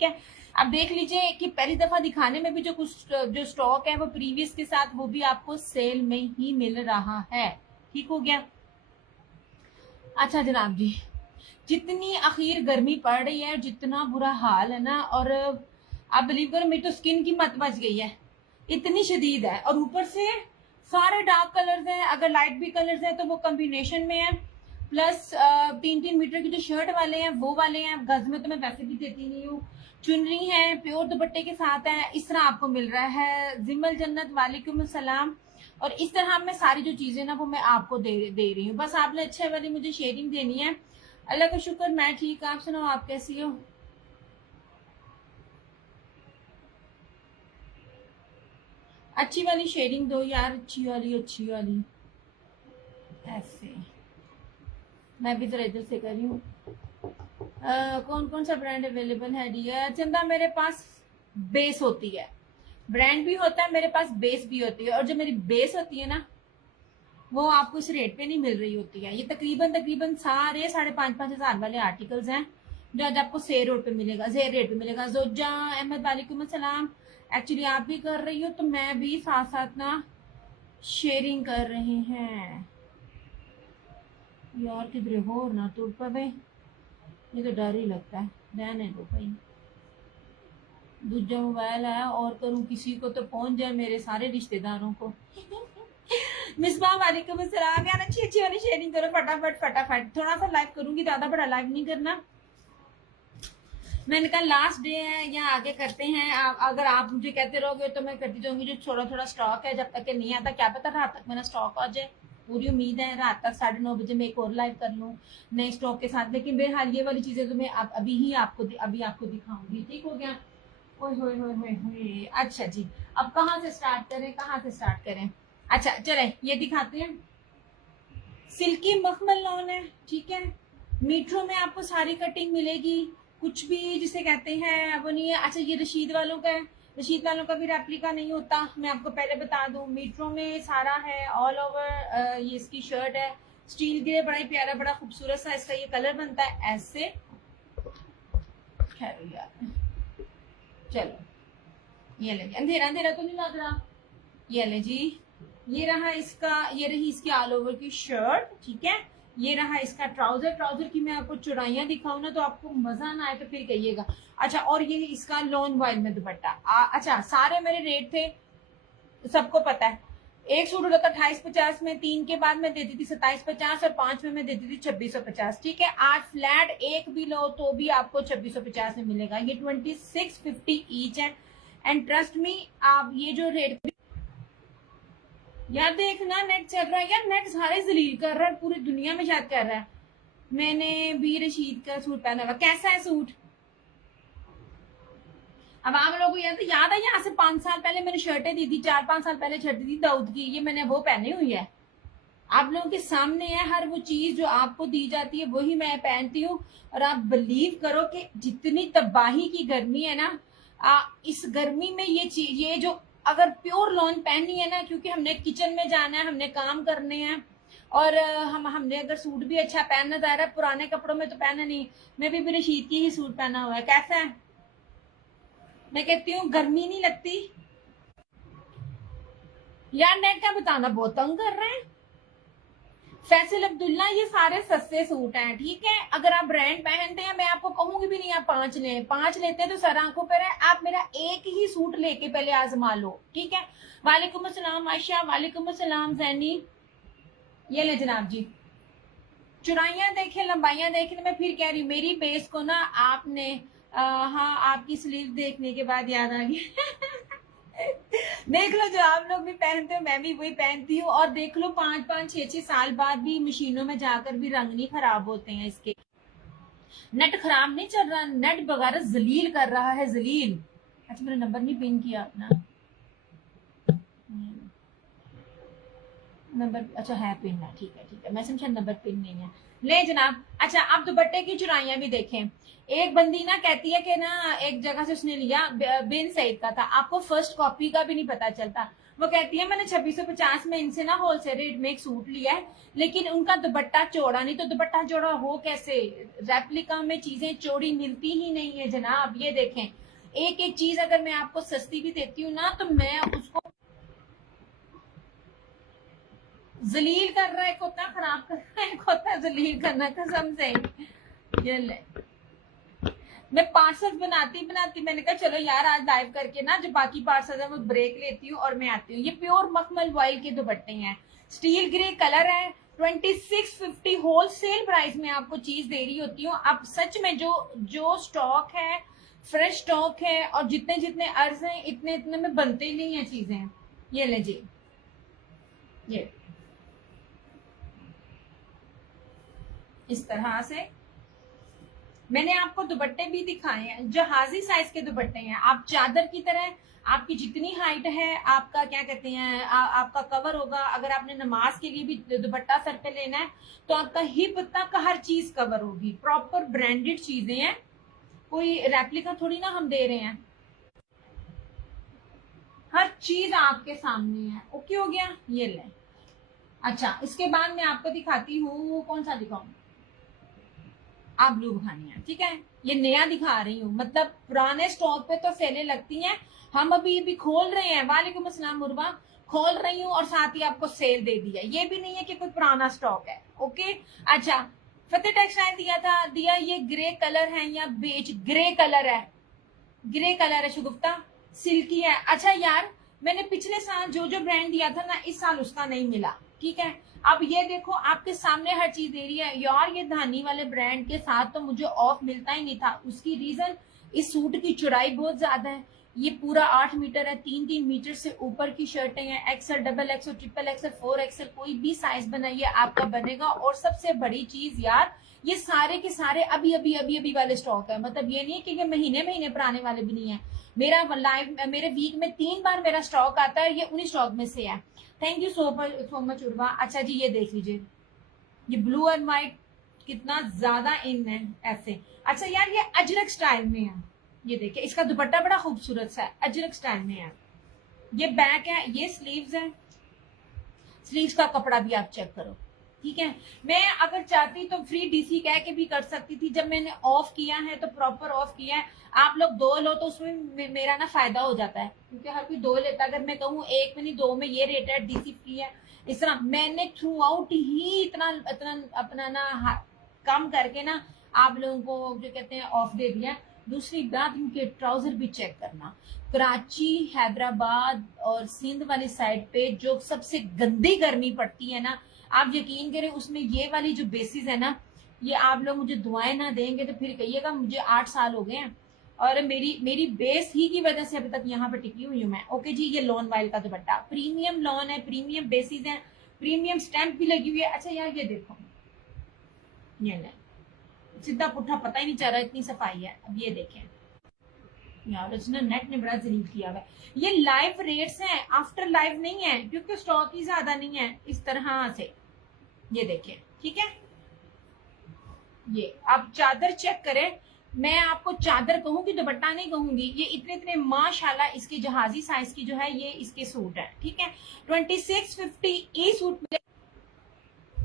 ठीक है। अब देख लीजिए कि पहली दफा दिखाने में भी जो कुछ जो स्टॉक है वो प्रीवियस के साथ वो भी आपको सेल में ही मिल रहा है। ठीक हो गया। अच्छा जनाब जी, जितनी आखिर गर्मी पड़ रही है, जितना बुरा हाल है ना, और आप बिलीव करो मेरी तो स्किन की मत बच गई है, इतनी शदीद है। और ऊपर से सारे डार्क कलर्स हैं, अगर लाइट भी कलर्स हैं तो वो कॉम्बिनेशन में है। प्लस 3-3 मीटर की जो शर्ट वाले हैं वो वाले हैं, गज में तो मैं वैसे भी देती नहीं हूँ। चुनरी है, प्योर दुपट्टे के साथ है, इस तरह आपको मिल रहा है। जिमल जन्नत वालेकुम सलाम। और इस तरह मैं सारी जो चीजें ना वो मैं आपको दे रही हूँ। बस आपने अच्छे वाली मुझे शेयरिंग देनी है। अल्लाह का शुक्र मैं ठीक। आप सुनाओ, आप कैसी हो? अच्छी वाली शेयरिंग दो यार, अच्छी वाली अच्छी वाली। ऐसे मैं भी जरा इधर से कर रही हूँ। कौन कौन सा ब्रांड अवेलेबल है डियर? चंदा मेरे पास बेस होती है, ब्रांड भी होता है मेरे पास, बेस भी होती है। और जो मेरी बेस होती है ना वो आपको इस रेट पे नहीं मिल रही होती है। ये तकरीबन तकरीबन सारे 5,500 वाले आर्टिकल्स हैं जो आज आपको सेल रेट पे मिलेगा, सेल रेट पे मिलेगा। जोजा अहमद वालेकुम अस्सलाम। एक्चुअली आप भी कर रही हो तो मैं भी साथ साथ ना शेयरिंग कर रहे हैं। यार किधरे हो ना तुर पर भाई, ये तो डर ही लगता है। रहने दो भाई, दूजा मोबाइल है और करूं किसी को तो पहुंच जाए मेरे सारे रिश्तेदारों को। मिसबा वालेकुम अस्सलाम। यार अच्छी अच्छी वाली शेयरिंग करो फटाफट फटाफट। थोड़ा सा लाइव करूंगी, ज्यादा बड़ा लाइव नहीं करना। मैंने कहा लास्ट डे है या आगे करते हैं। अगर आप मुझे कहते रहोगे तो मैं करती जाऊंगी। जो थोड़ा थोड़ा स्टॉक है जब तक के नहीं आता, क्या पता रात तक मेरा स्टॉक आ जाए। पूरी उम्मीद है रात तक 9:30 बजे मैं एक और लाइव कर लूँ नए स्टॉक के साथ। लेकिन बेहाल ये वाली चीजें तो मैं अभी आपको दिखाऊंगी। ठीक हो गया। ओए होए होए होए होए। अच्छा जी, अब कहाँ से स्टार्ट करें, कहाँ से स्टार्ट करें? अच्छा चले ये दिखाते हैं। सिल्की मखमल लॉन है, ठीक है। मीटरों में आपको सारी कटिंग मिलेगी, कुछ भी जिसे कहते हैं वो नहीं है। अच्छा ये रशीद वालों का है, रशीद वालों का भी रेप्लिका नहीं होता, मैं आपको पहले बता दूं। मीटरों में सारा है ऑल ओवर। ये इसकी शर्ट है, स्टील ग्रे, बड़ा ही प्यारा, बड़ा खूबसूरत सा इसका ये कलर बनता है ऐसे। खैर यार चलो ये ले, अंधेरा अंधेरा तो नहीं लग रहा। ये ले जी, ये रहा इसका, ये रही इसकी ऑल ओवर की शर्ट, ठीक है। ये रहा इसका ट्राउजर। ट्राउजर की मैं आपको चौड़ाइयां दिखाऊं ना तो आपको मजा ना आए तो फिर कहिएगा। अच्छा और ये इसका लॉन वाइल में दुपट्टा। अच्छा सारे मेरे रेट थे, सबको पता है। एक सूट होता था 2850 में, 3 के बाद मैं देती थी 2750 और 5 में मैं देती थी 2650। ठीक है, आज फ्लैट एक भी लो तो भी आपको 2650 में मिलेगा। ये 2650 ईच है। एंड ट्रस्ट मी, आप ये जो रेट यार देखना नेट चल रहा है यार, नेट सारे जलील कर रहा है, पूरी दुनिया में शायद कर रहा है। मैंने भी रशीद का सूट पहना हुआ, कैसा है सूट? अब आप लोगों को याद है यहाँ से 5 साल पहले मैंने शर्टें दी थी, 4-5 साल पहले शर्ट दी थी दाऊद की, ये मैंने वो पहनी हुई है। आप लोगों के सामने है हर वो चीज जो आपको दी जाती है वही मैं पहनती हूँ। और आप बिलीव करो कि जितनी तबाही की गर्मी है ना, इस गर्मी में ये चीज, ये जो अगर प्योर लॉन पहननी है ना, क्योंकि हमने किचन में जाना है, हमने काम करने हैं, और हमने अगर सूट भी अच्छा पहनना चाह रहा है, पुराने कपड़ों में तो पहना नहीं। मैं भी रशीद की ही सूट पहना हुआ है, कैसा है? मैं कहती हूँ गर्मी नहीं लगती यार। नेट का बताना बहुत तंग कर रहे हैं। फैसल अब्दुल्ला, ये सारे सस्ते सूट हैं, ठीक है। अगर आप ब्रांड पहनते हैं मैं आपको कहूंगी भी नहीं आप 5 लें, 5 लेते हैं तो सर आंखों पर है। आप मेरा एक ही सूट लेके पहले आजमा लो, ठीक है। वालेकुम अस्सलाम आयशा, वालेकुम अस्सलाम जैनी। ये ले जनाब जी, चुराइयां देखें, लंबाइयां देखें। मैं फिर कह रही हूँ मेरी बेस को ना आपने हाँ आपकी स्लीव देखने के बाद याद आ गया। देख लो, जो आप लोग भी पहनते हो मैं भी वही पहनती हूँ। और देख लो 5-5, 6-6 साल बाद भी मशीनों में जाकर भी रंग नहीं खराब होते हैं इसके। नेट खराब नहीं चल रहा, नेट वगैरह जलील कर रहा है, जलील। अच्छा मेरा नंबर नहीं पिन किया अपना नंबर, अच्छा है पिन है, ठीक है ठीक है। मैं समझा नंबर पिन नहीं है। ले जनाब। अच्छा, आप दुपट्टे की चुराइयां भी देखें। एक बंदी ना कहती है कि ना एक जगह से उसने लिया, बिन सईद का था, आपको फर्स्ट कॉपी का भी नहीं पता चलता। वो कहती है मैंने 2650 में इनसे ना होलसेल रेट में एक सूट लिया है, लेकिन उनका दुपट्टा चौड़ा नहीं। तो दुपट्टा चौड़ा हो कैसे? रेप्लिका में चीजें चौड़ी मिलती ही नहीं है जनाब। ये देखें, एक एक चीज अगर मैं आपको सस्ती भी देती हूँ ना, तो मैं उसको जलील कर रहा है, एक होता खराब कर रहा है, एक होता जलील करना, कसम से। ये ले, मैं पार्सल बनाती बनाती मैंने कहा चलो यार आज लाइव करके ना जो बाकी पार्सल है वो ब्रेक लेती हूँ और मैं आती हूँ। ये प्योर मखमल वॉइल के दुपट्टे हैं, स्टील ग्रे कलर है, 2650 होलसेल प्राइस में आपको चीज दे रही होती हूँ। अब सच में जो जो स्टॉक है फ्रेश स्टॉक है, और जितने जितने अर्ज हैं इतने इतने में बनते नहीं है चीजें। ये ले जी, ये इस तरह से मैंने आपको दुपट्टे भी दिखाए हैं, जहाजी साइज के दुपट्टे हैं। आप चादर की तरह, आपकी जितनी हाइट है आपका क्या कहते हैं आपका कवर होगा। अगर आपने नमाज के लिए भी दुपट्टा सर पे लेना है तो आपका हिप तक हर चीज कवर होगी। प्रॉपर ब्रांडेड चीजें हैं, कोई रेप्लिका थोड़ी ना हम दे रहे हैं। हर चीज आपके सामने है। ओके हो गया, ये ले। अच्छा, इसके बाद मैं आपको दिखाती हूँ, कौन सा दिखाऊं? आप ब्लू खानी है, ठीक है। ये नया दिखा रही हूँ, मतलब पुराने स्टॉक पे तो सेलें लगती हैं, हम अभी खोल रहे हैं। वालेकुम अस्सलाम मुर्बा, खोल रही हूँ और साथ ही आपको सेल दे दिया। ये भी नहीं है कि कोई पुराना स्टॉक है। ओके। अच्छा, फतेह टेक्सटाइल दिया ये ग्रे कलर है या बेज ग्रे कलर है, ग्रे कलर है शुगुफ्ता, सिल्की है। अच्छा यार, मैंने पिछले साल जो जो ब्रांड दिया था ना, इस साल उसका नहीं मिला, ठीक है। अब ये देखो आपके सामने हर चीज दे रही है यार। ये धानी वाले ब्रांड के साथ तो मुझे ऑफ मिलता ही नहीं था। उसकी रीजन, इस सूट की चौड़ाई बहुत ज्यादा है। ये पूरा 8 मीटर है, 3-3 मीटर से ऊपर की शर्टें हैं। XL, double XL, triple XL, 4 XL, कोई भी साइज बनाइए आपका बनेगा। और सबसे बड़ी चीज यार, ये सारे के सारे अभी वाले स्टॉक है। मतलब ये नहीं है कि ये महीने महीने पुराने वाले भी नहीं है। मेरा लाइव मेरे वीक में 3 बार मेरा स्टॉक आता है, ये उन्हीं स्टॉक में से है। Thank you so much Urwa. अच्छा जी, ये देख लीजिए, ये ब्लू एंड व्हाइट कितना ज्यादा इन है ऐसे। अच्छा यार, ये अजरक स्टाइल में है। ये देखिए, इसका दुपट्टा बड़ा खूबसूरत सा है, अजरक स्टाइल में है। ये बैक है, ये स्लीव्स है। स्लीव्स का कपड़ा भी आप चेक करो, ठीक है। मैं अगर चाहती तो फ्री डीसी कह के भी कर सकती थी। जब मैंने ऑफ किया है तो प्रॉपर ऑफ किया है। आप लोग 2 लो तो उसमें मेरा ना फायदा हो जाता है, क्योंकि हर कोई 2 लेता। अगर मैं कहूँ 1 में नहीं 2 में ये रेट है, डीसी फ्री है, इस तरह मैंने थ्रू आउट ही इतना इतना अपना ना कम करके ना आप लोगों को जो कहते हैं ऑफ दे दिया। दूसरी बात, इनके ट्राउजर भी चेक करना। कराची, हैदराबाद और सिंध वाली साइड पे जो सबसे गंदी गर्मी पड़ती है ना, आप यकीन करें उसमें ये वाली जो बेसिस है ना, ये आप लोग मुझे दुआएं ना देंगे तो फिर कहिएगा मुझे 8 साल हो गए हैं और मेरी बेस ही की वजह से अभी तक यहाँ पे टिकी हुई हूँ मैं। ओके जी, ये लॉन वाइल का दुपट्टा, प्रीमियम लॉन है, प्रीमियम बेसिस है, प्रीमियम स्टैंप भी लगी हुई है। अच्छा यार, ये देखो, ये ले, सीधा पुट्ठा पता ही नहीं चल रहा, इतनी सफाई है। अब ये देखें यार, उसने नेट ने बड़ा जलील किया हुआ है। ये लाइव रेट्स हैं, आफ्टर लाइव नहीं है, क्योंकि स्टॉक ही ज्यादा नहीं है। इस तरह से ये देखें, ठीक है। ये आप चादर चेक करें, मैं आपको चादर कहूंगी, दुपट्टा नहीं कहूंगी। ये इतने इतने माशाल्लाह इसके जहाजी साइज की जो है ये इसके सूट है, ठीक है। 2650 ई सूट मिले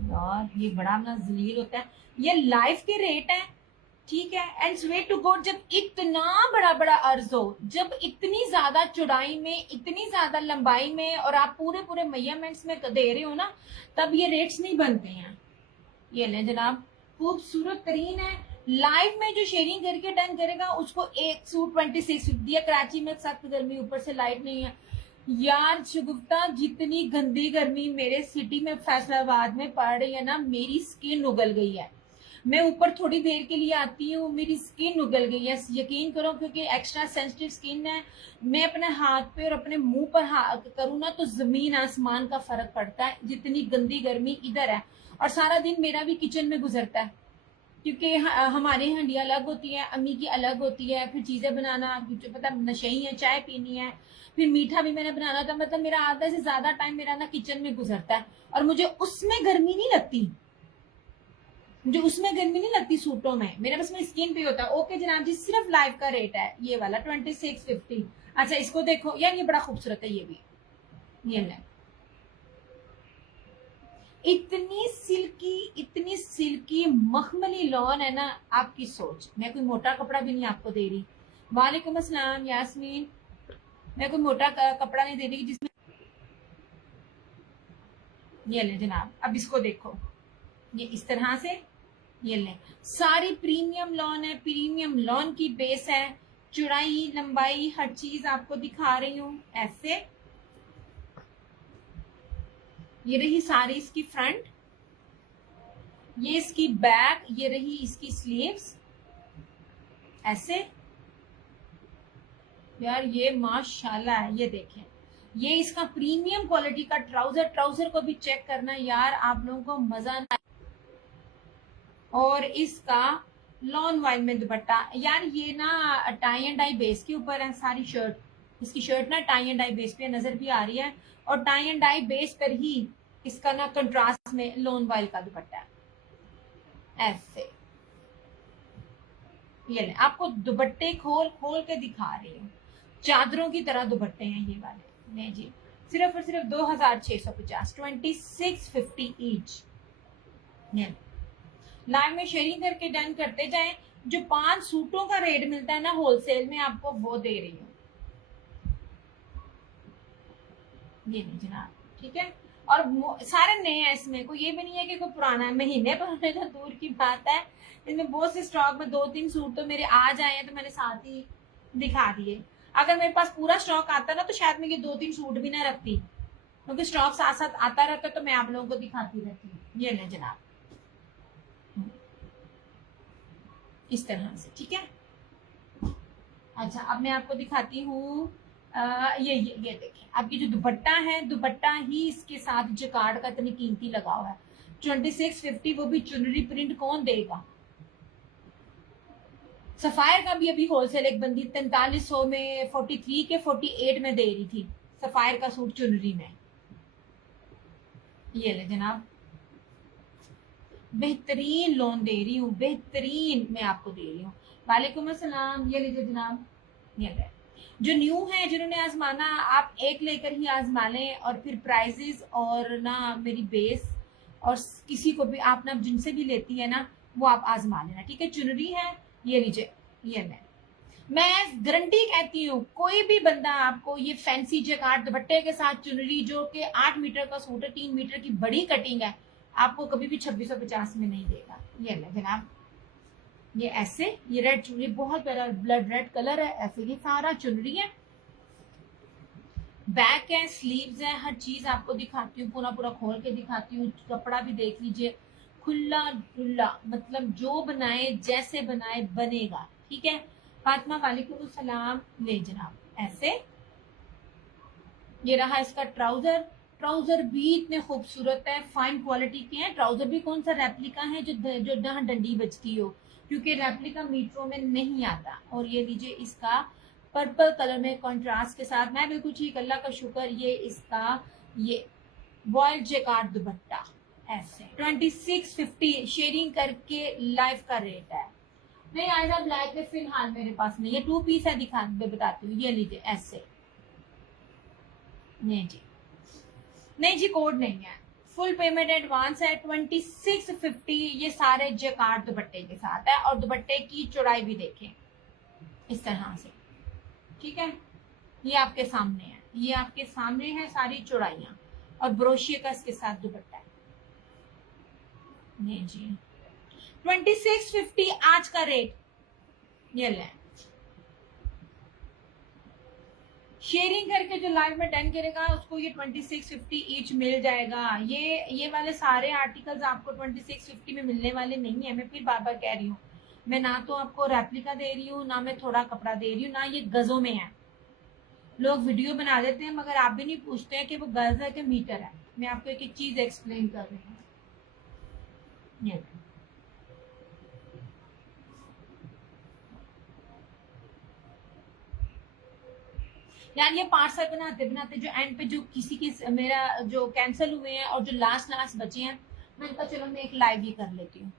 यार, ये बड़ा ना जलील होता है। ये लाइफ के रेट है, ठीक है। एंड वे टू गॉड, जब इतना बड़ा बड़ा अर्ज हो, जब इतनी ज्यादा चौड़ाई में, इतनी ज्यादा लंबाई में, और आप पूरे पूरे मेजरमेंट्स में दे रहे हो ना, तब ये रेट्स नहीं बनते हैं। ये ले जनाब, खूबसूरत तरीन है। लाइव में जो शेयरिंग करके डन करेगा उसको एक सूट 26 दिया। कराची में सख्त गर्मी, ऊपर से लाइट नहीं है यार। शुगुफ्ता, जितनी गंदी गर्मी मेरे सिटी में फैसलाबाद में पड़ रही है ना, मेरी स्किन उगल गई है। मैं ऊपर थोड़ी देर के लिए आती हूँ, मेरी स्किन उगल गई है, यकीन करो, क्योंकि एक्स्ट्रा सेंसिटिव स्किन है। मैं अपने हाथ पे और अपने मुंह पर करूँ ना तो जमीन आसमान का फर्क पड़ता है, जितनी गंदी गर्मी इधर है। और सारा दिन मेरा भी किचन में गुजरता है, क्योंकि हमारी हंडियाँ अलग होती है, अम्मी की अलग होती है। फिर चीजें बनाना, पता नशई है, चाय पीनी है, फिर मीठा भी मैंने बनाना था। मतलब मेरा आधा से ज्यादा टाइम मेरा ना किचन में गुजरता है, और मुझे उसमें गर्मी नहीं लगती। जो उसमें गर्मी नहीं लगती सूटों में, मेरे बस में स्किन पे होता है। ओके जनाब जी, सिर्फ लाइव का रेट है ये वाला 2650। अच्छा इसको देखो यार, ये बड़ा खूबसूरत है, ये भी ये ले, इतनी सिल्की मखमली लॉन है ना, आपकी सोच। मैं कोई मोटा कपड़ा भी नहीं आपको दे रही। वालेकुम अस्सलाम यास्मीन, मैं कोई मोटा कपड़ा नहीं दे रही जिसमें, ये ले जनाब। अब इसको देखो, ये इस तरह से, ये ले, सारी प्रीमियम लॉन है, प्रीमियम लॉन की बेस है, चौड़ाई लंबाई हर चीज आपको दिखा रही हूं ऐसे। ये रही सारी इसकी फ्रंट, ये इसकी बैक, ये रही इसकी स्लीव्स ऐसे। यार ये माशाल्लाह है, ये देखें, ये इसका प्रीमियम क्वालिटी का ट्राउजर। ट्राउजर को भी चेक करना यार, आप लोगों को मजा ना। और इसका लॉन वाइल में दुपट्टा, यार ये ना टाई एंड डाई बेस के ऊपर है सारी शर्ट। इसकी शर्ट ना टाई एंड डाई बेस पे नजर भी आ रही है, और टाई एंड डाई बेस पर ही इसका ना कंट्रास्ट में लॉन वाइल का दुपट्टा है ऐसे। ये ले, आपको दुपट्टे खोल खोल के दिखा रही हूँ, चादरों की तरह दुपट्टे हैं ये वाले। नहीं जी, सिर्फ और सिर्फ 2650, 2650 ईच। लाइव में शेयरिंग करके डन करते जाएं। जो 5 सूटों का रेट मिलता है ना होलसेल में, आपको वो दे रही हूँ। ये नहीं जनाब, ठीक है। और सारे नए हैं इसमें, कोई ये भी नहीं है कि कोई पुराना है। महीने पुराने तो दूर की बात है, इसमें बहुत से स्टॉक में 2-3 सूट तो मेरे आ जाए हैं, तो मैंने साथ ही दिखा दिए। अगर मेरे पास पूरा स्टॉक आता ना, तो शायद मैं ये 2-3 सूट भी ना रखती, क्योंकि स्टॉक साथ साथ आता रहता तो मैं आप लोगों को दिखाती रहती। ये नहीं जनाब, इस तरह से, ठीक है। अच्छा अब मैं आपको दिखाती हूँ, ये देखें, आपकी जो दुपट्टा है, दुपट्टा ही इसके साथ जकार्ड का इतनी कीमती लगा हुआ है। 2650, वो भी चुनरी प्रिंट, कौन देगा। सफायर का भी अभी होलसेल एक बंदी 4300 में 43 के 48 में दे रही थी, सफायर का सूट चुनरी में। ये ले जनाब, बेहतरीन लोन दे रही हूँ, बेहतरीन मैं आपको दे रही हूँ। वालेकुम अस्सलाम, ये लीजिए जनाब। ये ले, जो न्यू है, जिन्होंने आजमाना, आप एक लेकर ही आजमा लें, और फिर प्राइजेस और ना मेरी बेस, और किसी को भी आप ना जिनसे भी लेती है ना, वो आप आजमा लेना, ठीक है। चुनरी है, ये लीजिए। ये मैं गारंटी कहती हूँ, कोई भी बंदा आपको ये फैंसी जैकार्ड दुपट्टे के साथ चुनरी, जो कि 8 मीटर का सूट है, 3 मीटर की बड़ी कटिंग है, आपको कभी भी 2650 में नहीं देगा। ये ले जनाब, ये ऐसे, ये रेड चुनरी, बहुत प्यारा ब्लड रेड कलर है ऐसे। ये सारा चुनरी है, बैक है, स्लीव्स है, हर चीज आपको दिखाती हूँ, पूरा पूरा खोल के दिखाती हूँ। कपड़ा भी देख लीजिए, खुला डुल्ला, मतलब जो बनाए जैसे बनाए बनेगा, ठीक है। फातिमा वालेकुम सलाम। ले जनाब, ऐसे। ये रहा इसका ट्राउजर। ट्राउजर भी इतने खूबसूरत है, फाइन क्वालिटी के हैं। ट्राउजर भी कौन सा रेप्लिका है जो जहाँ डंडी बजती हो, क्योंकि रेप्लिका मीटरों में नहीं आता। और ये लीजिए, इसका पर्पल कलर में कॉन्ट्रास्ट के साथ, मैं बिल्कुल ठीक, अल्लाह का शुक्र। ये इसका ये वॉयल जैकार्ड दुपट्टा ऐसे 2650 शेयरिंग करके लाइव का रेट है। नहीं आयजा ब्लैक में फिलहाल मेरे पास नहीं है, 2 पीस है, दिखा बताती हूँ। ये लीजिए ऐसे। नहीं जी, नहीं जी, कोड नहीं है, फुल पेमेंट एडवांस है। 2650 ये सारे जैकार्ड दुपट्टे के साथ है, और दुपट्टे की चौड़ाई भी देखें इस तरह से, ठीक है। ये आपके सामने है, ये आपके सामने है सारी चौड़ाइयां, और ब्रोशिया का इसके साथ दुपट्टा है। नहीं जी, 2650 आज का रेट। ये ले, शेयरिंग करके जो लाइव में डन करेगा उसको ये 2650 ईच मिल जाएगा। ये वाले सारे आर्टिकल्स आपको 2650 में मिलने वाले नहीं है। मैं फिर बार बार कह रही हूँ, मैं ना तो आपको रेप्लिका दे रही हूँ, ना मैं थोड़ा कपड़ा दे रही हूँ, ना ये गजों में है। लोग वीडियो बना देते हैं, मगर आप भी नहीं पूछते हैं कि वो गज है कि मीटर है। मैं आपको एक एक चीज एक्सप्लेन कर रही हूँ। यार ये पार्सल बनाते बनाते जो एंड पे जो किसी के मेरा जो कैंसिल हुए हैं, और जो लास्ट बचे हैं, मैंने कहा चलो मैं एक लाइव ही कर लेती हूँ।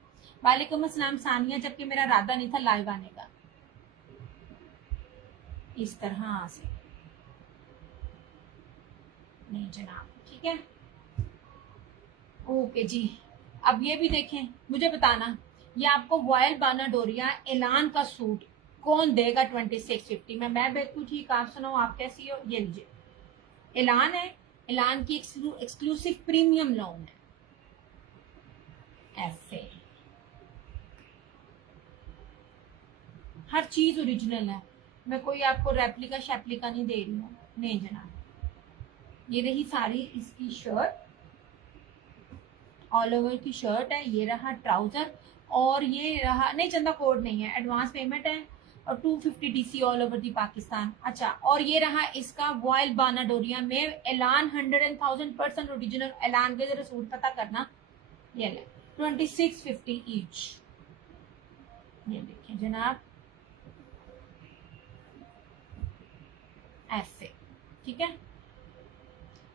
वालेकुम अस्सलाम सानिया, जबकि मेरा इरादा नहीं था लाइव आने का। इस तरह से नहीं जनाब, ठीक है, ओके जी। अब ये भी देखें, मुझे बताना ये आपको वॉयल बानाडोरिया एलान का सूट कौन देगा 2650 में? मैं बिल्कुल ठीक, आप सुनाओ आप कैसी हो? ये लीजिए, एलान है, एलान की एक्सक्लूसिव प्रीमियम लॉन है, ऐसे हर चीज ओरिजिनल है, मैं कोई आपको रेप्लिका शेप्लिका नहीं दे रही हूँ, नहीं जनाब। ये रही सारी इसकी शर्ट, ऑल ओवर की शर्ट है, ये रहा ट्राउजर, और ये रहा, नहीं चंदा कोड नहीं है, एडवांस पेमेंट है, और 250 DC all over the Pakistan. अच्छा, और ये रहा इसका वॉयल बानाडोरिया में एलान 100,000% ओरिजिनल एलान के, जरा सूट पता करना, ये ले 2650 ईच, ये देखिए जनाब, ऐसे, ठीक है,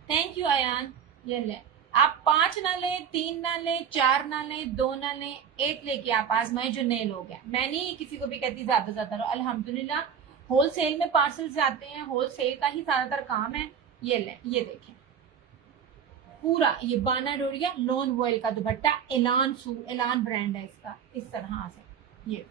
थैंक यू अयान। ये ले, आप 5 ना लें, 3 ना लें, 4 ना लें, 2 ना लें, 1 लेके आप आजमाए जो नए लोग हैं। मैं नहीं किसी को भी कहती ज्यादा ज्यादा लो, अल्हम्दुलिल्लाह होलसेल में पार्सल जाते हैं, होलसेल का ही ज्यादातर काम है। ये लें, ये देखें, पूरा ये बानाडोरिया लॉन वॉयल का दुपट्टा, एलान एलान ब्रांड है इसका, इस तरह से ये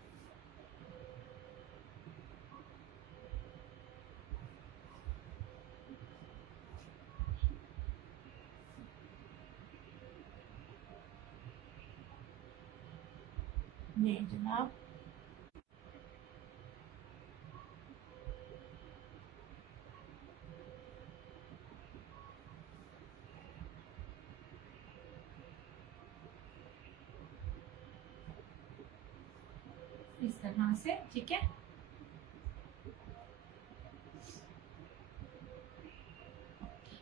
जनाब। इस तरह से, ठीक है,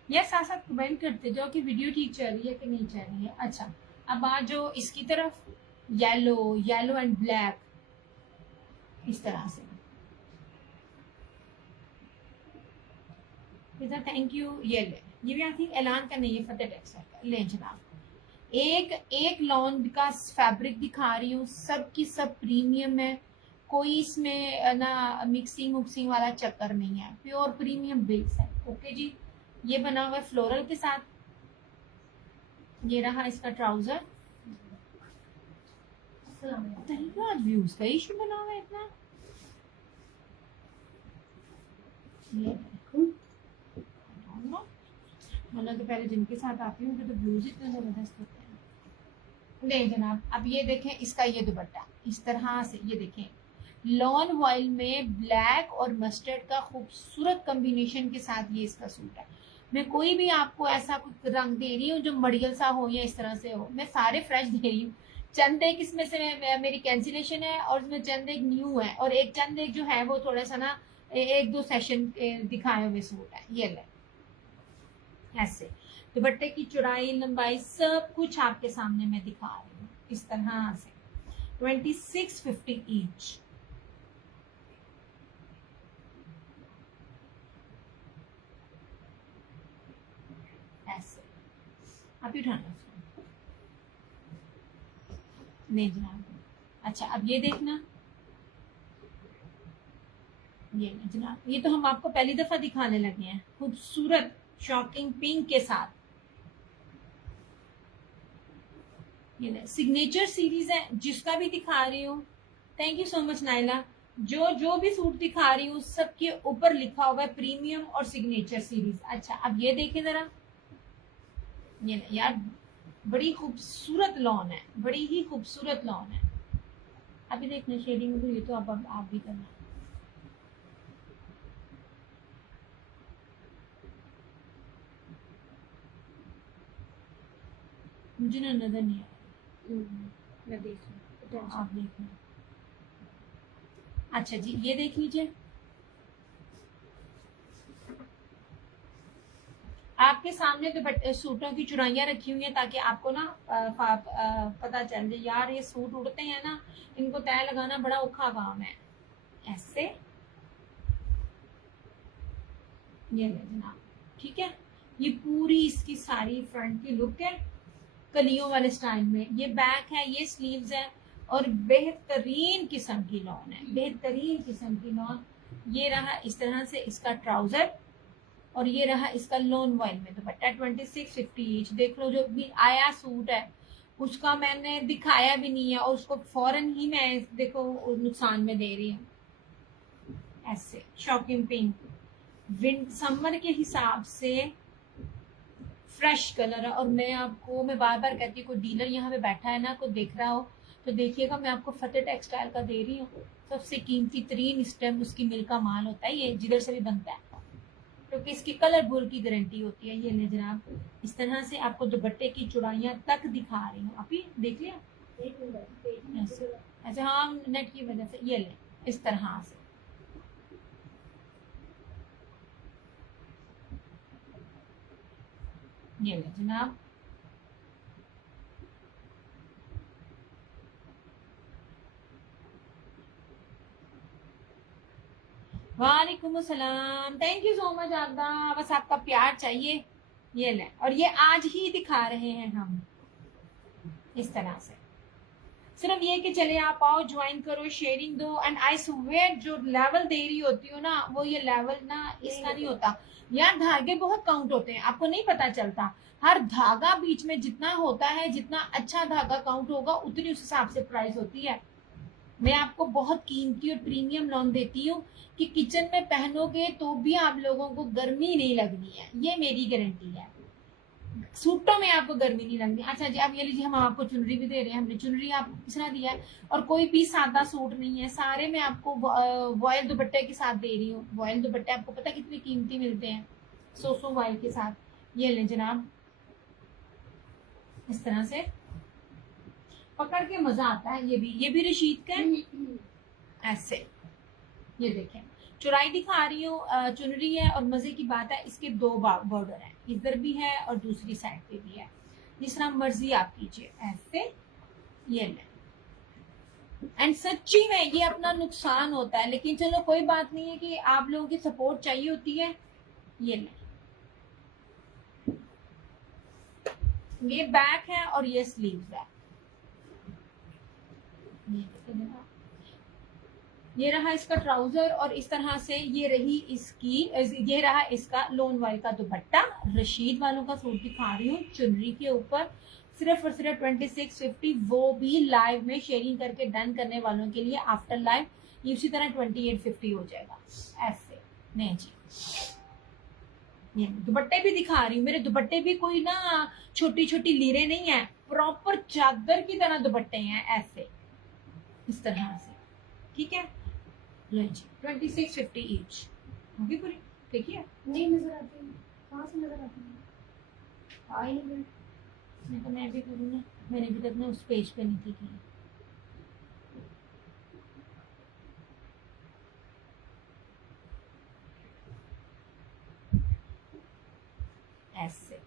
या साथ साथ कमेंट करते जाओ कि वीडियो ठीक चल रही है कि नहीं चल रही है। अच्छा, अब आ जो इसकी तरफ, येलो, येलो एंड ब्लैक, इस तरह से, थैंक यू। ये ले, ये भी आई थिंक ऐलान का नहीं है, फतेह टेक्सटाइल का, ले जनाब। एक एक लॉन का फैब्रिक दिखा रही हूँ, सब की सब प्रीमियम है, कोई इसमें ना मिक्सिंग उक्सिंग वाला चक्कर नहीं है, प्योर प्रीमियम बेस है। ओके जी, ये बना हुआ है फ्लोरल के साथ, ये रहा इसका ट्राउजर। तरीका आज व्यूज का इशू बना हुआ है इतना, मतलब तो पहले जिनके साथ आती हूँ तो व्यूज इतने जबरदस्त होते हैं। नहीं जनाब, अब ये देखें इसका ये दुपट्टा, इस तरह से, ये देखें लॉन वॉयल में ब्लैक और मस्टर्ड का खूबसूरत कॉम्बिनेशन के साथ ये इसका सूट है। मैं कोई भी आपको ऐसा कुछ रंग दे रही हूँ जो मड़ियल सा हो या इस तरह से हो, मैं सारे फ्रेश दे रही हूँ। चंद एक इसमें से मेरी कैंसिलेशन है, और इसमें चंद एक न्यू है, और एक चंद एक जो है वो थोड़ा सा ना 1-2 सेशन दिखाए हुए सूट है। ये ले, ऐसे दुपट्टे की चौड़ाई लंबाई सब कुछ आपके सामने मैं दिखा रही हूँ, इस तरह से 2650 ईच। ऐसे आप ही उठाना नहीं जनाब। अच्छा, अब ये देखना, ये जनाब, ये तो हम आपको पहली दफा दिखाने लगे हैं, खूबसूरत शॉकिंग पिंक के साथ। ये सिग्नेचर सीरीज है, जिसका भी दिखा रही हूँ, thank you so much Naila, जो जो भी सूट दिखा रही हूँ सबके ऊपर लिखा हुआ है प्रीमियम और सिग्नेचर सीरीज। अच्छा, अब ये देखें जरा, ये यार बड़ी खूबसूरत लॉन है, बड़ी ही खूबसूरत लॉन है। अभी देखना शेडिंग, तो ये तो अब आप भी करना, मुझे ना नजर नहीं आ रहा, मैं देख रही हूँ, आप देखना। अच्छा जी, ये देख लीजिए, आपके सामने तो सूटों की चुराइयां रखी हुई हैं, ताकि आपको ना पता चल जाए यार ये सूट उड़ते हैं ना, इनको तय लगाना बड़ा औखा काम है। ऐसे ये जनाब, ठीक है, ये पूरी इसकी सारी फ्रंट की लुक है कलियों वाले स्टाइल में। ये बैक है, ये स्लीव्स है, और बेहतरीन किस्म की लॉन है, बेहतरीन किस्म की लॉन। ये रहा इस तरह से इसका ट्राउजर और ये रहा इसका लोन वॉइल में दुपट्टा 2650 ईच। देख लो जो भी आया सूट है उसका मैंने दिखाया भी नहीं है और उसको फौरन ही मैं देखो नुकसान में दे रही हूँ। ऐसे शॉकिंग पिंक विंड समर के हिसाब से फ्रेश कलर है। और मैं बार बार कहती हूँ कोई डीलर यहाँ पे बैठा है ना, कोई देख रहा हो तो देखिएगा, मैं आपको फतेह टेक्सटाइल का दे रही हूँ। सबसे कीमती तरीन इस टाइम उसकी मिल का माल होता है, ये जिधर से भी बनता है, क्योंकि इसकी कलर भूल की गारंटी होती है। ये ले जनाब, इस तरह से आपको दुपट्टे की चौड़ाइयाँ तक दिखा रही हूँ। आप ही देख लिया ऐसे, हाँ नेट की वजह से। ये ले इस तरह से, ये ले जनाब। वालेकुम अस्सलाम, थैंक यू सो मच आपका, बस आपका प्यार चाहिए। ये ले, और ये आज ही दिखा रहे हैं हम इस तरह से। सिर्फ ये कि चले आप आओ, ज्वाइन करो, शेयरिंग दो। एंड आई स्वेयर जो लेवल दे रही होती हो ना, वो ये लेवल ना इसका नहीं होता यार। धागे बहुत काउंट होते हैं, आपको नहीं पता चलता। हर धागा बीच में जितना होता है, जितना अच्छा धागा काउंट होगा उतनी उस हिसाब से प्राइस होती है। मैं आपको बहुत कीमती और प्रीमियम लॉन देती हूँ कि किचन में पहनोगे तो भी आप लोगों को गर्मी नहीं लगनी है, ये मेरी गारंटी है। सूटों में आपको गर्मी नहीं लगनी। अच्छा जी, अब ये लीजिए, हम आपको चुनरी भी दे रहे हैं। हमने चुनरी आपको किस तरह दिया है, और कोई भी सादा सूट नहीं है, सारे में आपको वॉयल दुपट्टे के साथ दे रही हूँ। वॉयल दुपट्टे आपको पता कितने कीमती मिलते हैं, 100 वॉयल के साथ। ये ले जनाब, इस तरह से पकड़ के मजा आता है। ये भी रशीद का है ऐसे। ये देखें, चौड़ाई दिखा रही हूँ, चुनरी है। और मजे की बात है, इसके 2 बॉर्डर है, इधर भी है और दूसरी साइड पे भी है, जिस तरह मर्जी आप कीजिए ऐसे। ये ले, एंड सच्ची में ये अपना नुकसान होता है, लेकिन चलो कोई बात नहीं है कि आप लोगों की सपोर्ट चाहिए होती है। ये ले, ये बैक है और ये स्लीव्स है। ये रहा इसका ट्राउजर और इस तरह से ये रहा इसका लोन वाइल का दुपट्टा। रशीद वालों का सूट दिखा रही हूँ चुनरी के ऊपर, सिर्फ और सिर्फ 2650, वो भी लाइव में शेयरिंग करके डन करने वालों के लिए। आफ्टर लाइव ये उसी तरह 2850 हो जाएगा ऐसे। नहीं जी, ये दुपट्टे भी दिखा रही हूँ। मेरे दुपट्टे भी कोई ना छोटी छोटी लीरें नहीं है, प्रॉपर चादर की तरह दुपट्टे हैं ऐसे, इस तरह से। ठीक है, लो जी, 2650 ईच होगी पूरी। देखिए नहीं नजर आती है, कहाँ से नजर आती है? आई नहीं, तो मैं भी करूँ ना, मैंने भी तक ना उस पेज पे नहीं थी की। ऐसे